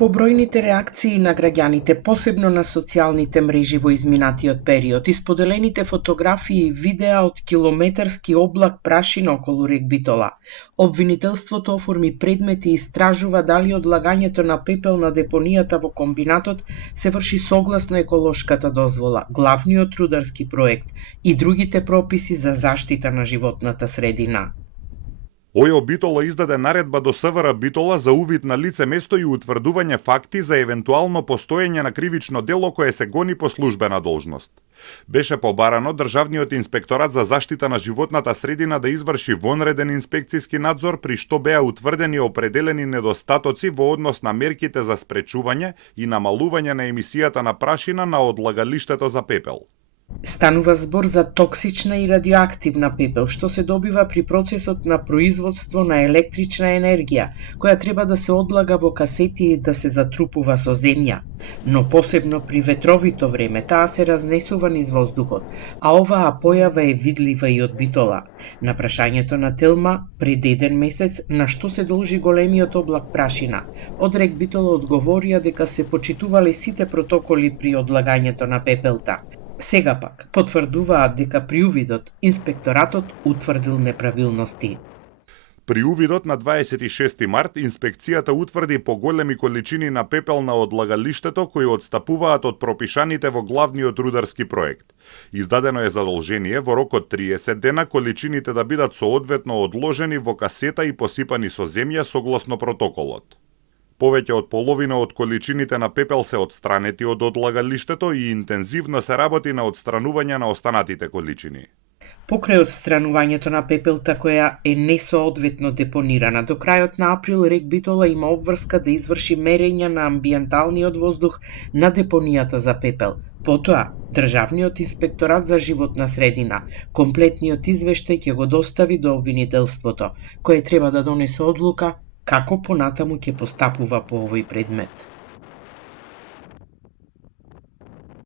Побројните реакции на граѓаните, посебно на социјалните мрежи во изминатиот период, исподелените фотографии и видеа од километарски облак прашина околу рек Битола. Обвинителството оформи предмети и истражува дали одлагањето на пепел на депонијата во комбинатот се врши согласно еколошката дозвола, главниот рударски проект и другите прописи за заштита на животната средина. ОЈО Битола издаде наредба до СВР Битола за увид на лице место и утврдување факти за евентуално постоење на кривично дело кое се гони по службена должност. Беше побарано Државниот инспекторат за заштита на животната средина да изврши вонреден инспекцијски надзор при што беа утврдени определени недостатоци во однос на мерките за спречување и намалување на емисијата на прашина на одлагалиштето за пепел. Станува збор за токсична и радиоактивна пепел, што се добива при процесот на производство на електрична енергија, која треба да се одлага во касети и да се затрупува со земја. Но посебно при ветровито време, таа се разнесува низ воздухот, а оваа појава е видлива и од Битола. На прашањето на Телма, пред еден месец, на што се должи големиот облак прашина, од рек Битола одговорија дека се почитувале сите протоколи при одлагањето на пепелта. Сега пак потврдуваат дека при увидот инспекторатот утврдил неправилности. При увидот на 26 март инспекцијата утврди поголеми количини на пепел на одлагалиштето кои одстапуваат од пропишаните во главниот рударски проект. Издадено е задолжение во рок од 30 дена количините да бидат соодветно одложени во касета и посипани со земја согласно протоколот. Повеќе од половина од количините на пепел се отстранети од одлагалиштето и интензивно се работи на отстранување на останатите количини. Покрај отстранувањето на пепелта која е несоодветно депонирана, до крајот на април рек Битола има обврска да изврши мерења на амбиенталниот воздух на депонијата за пепел. Потоа, Државниот инспекторат за животна средина, комплетниот извештај ќе го достави до обвинителството, кое треба да донесе одлука како понатаму ќе постапува по овој предмет.